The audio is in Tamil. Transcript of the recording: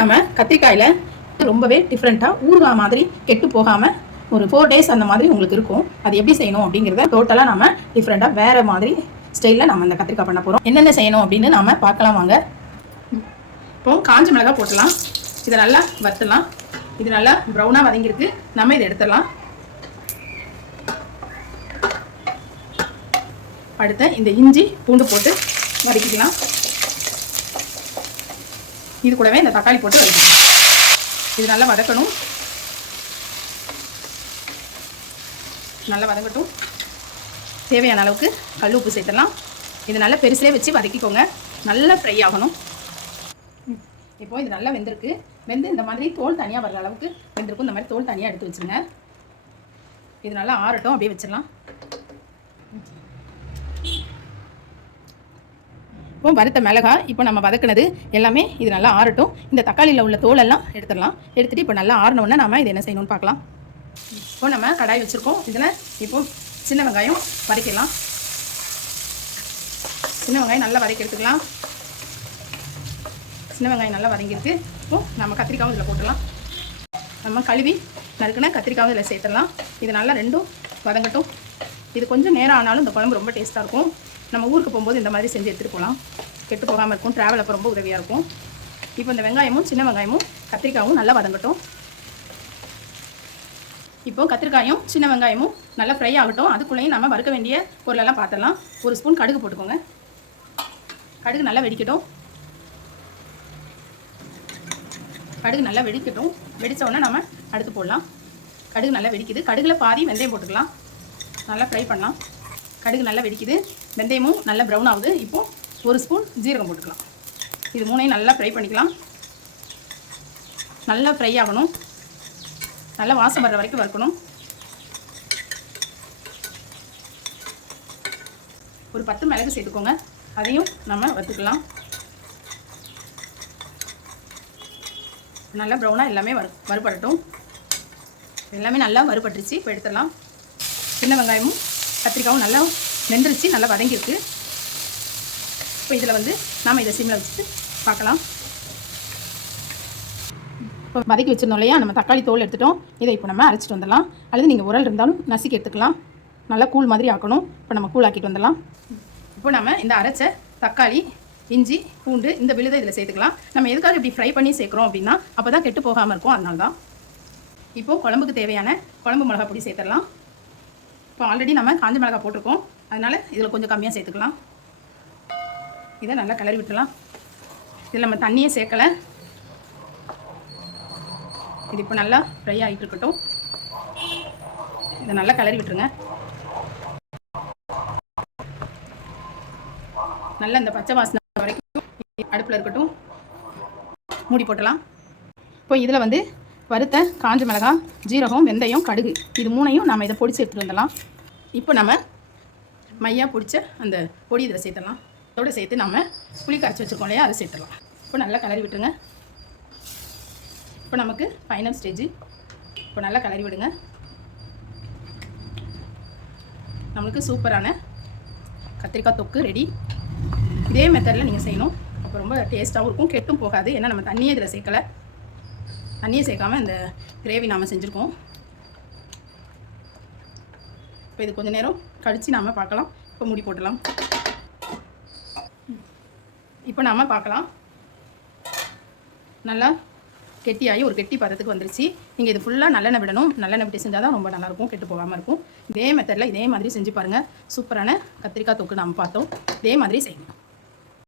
நம்ம கத்திரிக்காயில் ரொம்பவே டிஃப்ரெண்ட்டாக ஊறுகாய் மாதிரி கெட்டு போகாமல் ஒரு ஃபோர் டேஸ் அந்த மாதிரி உங்களுக்கு இருக்கும். அது எப்படி செய்யணும் அப்படிங்கிறத டோட்டலாக நம்ம டிஃப்ரெண்ட்டாக வேறு மாதிரி ஸ்டைலில் நம்ம இந்த கத்திரிக்காய் பண்ண போகிறோம் என்னென்ன செய்யணும் அப்படின்னு நம்ம பார்க்கலாம் வாங்க. இப்போ காஞ்ச மிளகாய் போட்டுடலாம். இதை நல்லா வறுத்துடலாம். இது நல்லா ப்ரௌனாக வதங்கியிருக்கு. நம்ம இதை எடுத்துடலாம். அடுத்து இந்த இஞ்சி பூண்டு போட்டு வதக்கிக்கலாம். இது கூடவே இந்த தக்காளி போட்டு வதக்கிக்கலாம் இது நல்லா வதக்கணும். நல்லா வதங்கட்டும். தேவையான அளவுக்கு கல் உப்பு சேர்த்துடலாம். இது நல்லா பெருசிலே வச்சு வதக்கிக்கோங்க. நல்லா ஃப்ரை ஆகணும். இப்போது இப்போ இது நல்லா வெந்திருக்கு. வெந்து இந்த மாதிரி தோல் தனியாக வர்ற அளவுக்கு வெந்திருக்கும். இந்த மாதிரி தோல் தனியாக எடுத்து வச்சுருங்க. இது நல்லா ஆறட்டும். அப்படியே வச்சிடலாம். இப்போ வறுத்த மிளகாய் இப்போ நம்ம வதக்குனது எல்லாமே இது நல்லா ஆறட்டும். இந்த தக்காளியில் உள்ள தோலெல்லாம் எடுத்துடலாம். எடுத்துகிட்டு இப்போ நல்லா ஆறினோடனே நம்ம இது என்ன செய்யணும்னு பார்க்கலாம். இப்போ நம்ம கடாய் வச்சுருக்கோம். இதில் இப்போ சின்ன வெங்காயம் வதக்கிடலாம். சின்ன வெங்காயம் நல்லா வதக்கி எடுத்துக்கலாம். சின்ன வெங்காயம் நல்லா வதங்கிருக்கு இப்போ நம்ம கத்திரிக்காவும் இதில் போட்டுடலாம். நம்ம கழுவி நறுக்குன கத்திரிக்காவும் இதில் சேர்த்துடலாம். இது நல்லா ரெண்டும் வதங்கட்டும். இது கொஞ்சம் நேரம் ஆனாலும் இந்த குழம்பு ரொம்ப டேஸ்ட்டாக இருக்கும். நம்ம ஊருக்கு போகும்போது இந்த மாதிரி செஞ்சு எடுத்துகிட்டு போகலாம். கெட்டு போகாமல் இருக்கும். ட்ராவல் அப்போ ரொம்ப உதவியாக இருக்கும். இப்போ இந்த வெங்காயமும் சின்ன வெங்காயமும் கத்திரிக்காயும் நல்லா வதங்கட்டும். இப்போ கத்திரிக்காயும் சின்ன வெங்காயமும் நல்லா ஃப்ரை ஆகட்டும். அதுக்குள்ளேயும் நம்ம வறுக்க வேண்டிய பொருளெல்லாம் பார்த்துடலாம் ஒரு ஸ்பூன் கடுகு போட்டுக்கோங்க. கடுகு நல்லா வெடிக்கட்டும். கடுகு நல்லா வெடிக்கட்டும். வெடித்தோடனே நம்ம அடுத்து போடலாம். கடுகு நல்லா வெடிக்குது. கடுகில் பாதி வெந்தயம் போட்டுக்கலாம். நல்லா ஃப்ரை பண்ணலாம். கடுகு நல்லா வெடிக்குது. வெந்தயமும் நல்லா ப்ரௌன் ஆகுது. இப்போது ஒரு ஸ்பூன் ஜீரகம் போட்டுக்கலாம். இது மூணையும் நல்லா ஃப்ரை பண்ணிக்கலாம். நல்லா ஃப்ரை ஆகணும். நல்லா வாசம் வர்ற வரைக்கும் வறுக்கணும். ஒரு பத்து மிளகு சேர்த்துக்கோங்க. அதையும் நம்ம வறுத்துக்கலாம். நல்லா ப்ரௌனாக எல்லாமே வறு வறுபடட்டும். எல்லாமே நல்லா வறுபட்டுருச்சு. இப்போ எடுத்துடலாம். சின்ன வெங்காயமும் கத்திரிக்காயும் நல்லா வெந்துருச்சு நல்லா வதங்கியிருக்கு. இப்போ இதில் வந்து நாம் இதை சிம்மில் வச்சுட்டு பார்க்கலாம். இப்போ வதக்கி வச்சிருந்தோம் இல்லையா? நம்ம தக்காளி தோல் எடுத்துட்டோம். இதை இப்போ நம்ம அரைச்சிட்டு வந்துடலாம். அல்லது நீங்கள் உரல் இருந்தாலும் நசுக்கி எடுத்துக்கலாம். நல்லா கூழ் மாதிரி ஆக்கணும். இப்போ நம்ம கூழ் ஆக்கிட்டு வந்துடலாம். இப்போ நம்ம இந்த அரைச்ச தக்காளி இஞ்சி பூண்டு இந்த விழுதை இதில் சேர்த்துக்கலாம். நம்ம எதுக்காக இப்படி ஃப்ரை பண்ணி சேர்க்குறோம் அப்படின்னா அப்போ தான் கெட்டு போகாமல் இருக்கும். அதனால தான் இப்போது குழம்புக்கு தேவையான குழம்பு மிளகா பொடி சேர்த்துடலாம். இப்போ ஆல்ரெடி நம்ம காஞ்ச மிளகா போட்டிருக்கோம். அதனால் இதில் கொஞ்சம் கம்மியாக சேர்த்துக்கலாம். இதை நல்லா கிளறி விட்டுலாம் இதில் நம்ம தண்ணியே சேர்க்கலை. இது இப்போ நல்லா ஃப்ரை ஆகிட்டு இருக்கட்டும். இதை நல்லா கிளறி விட்டுருங்க. நல்லா இந்த பச்சை வாசனை வரைக்கும் அடுப்பில் இருக்கட்டும். மூடி போட்டலாம். இப்போ இதில் வந்து வறுத்த காஞ்ச மிளகாய் ஜீரகம் வெந்தயம் கடுகு. இது மூணையும் நம்ம இதை பொடிச்சு எடுத்துகிட்டு வந்துடலாம். இப்போ நம்ம மையாக பிடிச்ச அந்த பொடி இதில் சேர்த்துடலாம். இதோட சேர்த்து நம்ம புளி கரைச்சி வச்சுருக்கோம் இல்லையா அதை சேர்த்துடலாம். இப்போ நல்லா கலரி விட்டுருங்க. இப்போ நமக்கு ஃபைனல் ஸ்டேஜ் இப்போ நல்லா கலரி விடுங்க. நம்மளுக்கு சூப்பரான கத்திரிக்காய் தொக்கு ரெடி இதே மெத்தடில் நீங்கள் செய்யணும். அப்போ ரொம்ப டேஸ்ட்டாகவும் இருக்கும் கெட்டும் போகாது. ஏன்னா நம்ம தண்ணியே இதில் சேர்க்கலை. தண்ணியை சேர்க்காம இந்த கிரேவி நாம் செஞ்சுருக்கோம். இப்போ இது கொஞ்சம் நேரம் கழித்து நாம் பார்க்கலாம். இப்போ முடி போட்டலாம் இப்போ நாம் பார்க்கலாம். நல்லா கெட்டியாகி ஒரு கெட்டி பதத்துக்கு வந்துருச்சு. நீங்கள் இது ஃபுல்லாக நல்லெண்ணெய் விடணும். நல்லெண்ணெய் விட்டு செஞ்சால் தான் ரொம்ப நல்லாயிருக்கும் கெட்டு போகாமல் இருக்கும். இதே மெத்தடில் இதே மாதிரி செஞ்சு பாருங்கள் சூப்பரான கத்திரிக்காய் தொக்கு நாம் பார்த்தோம். இதே மாதிரி செய்யணும்.